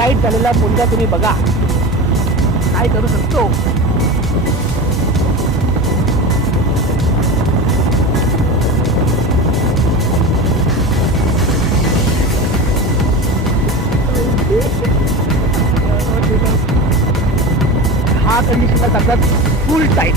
Tight झालेला पुंजा तुम्ही बघा काय करू शकतो. हा कंडिशनला सगळ्यात फुल टाईट.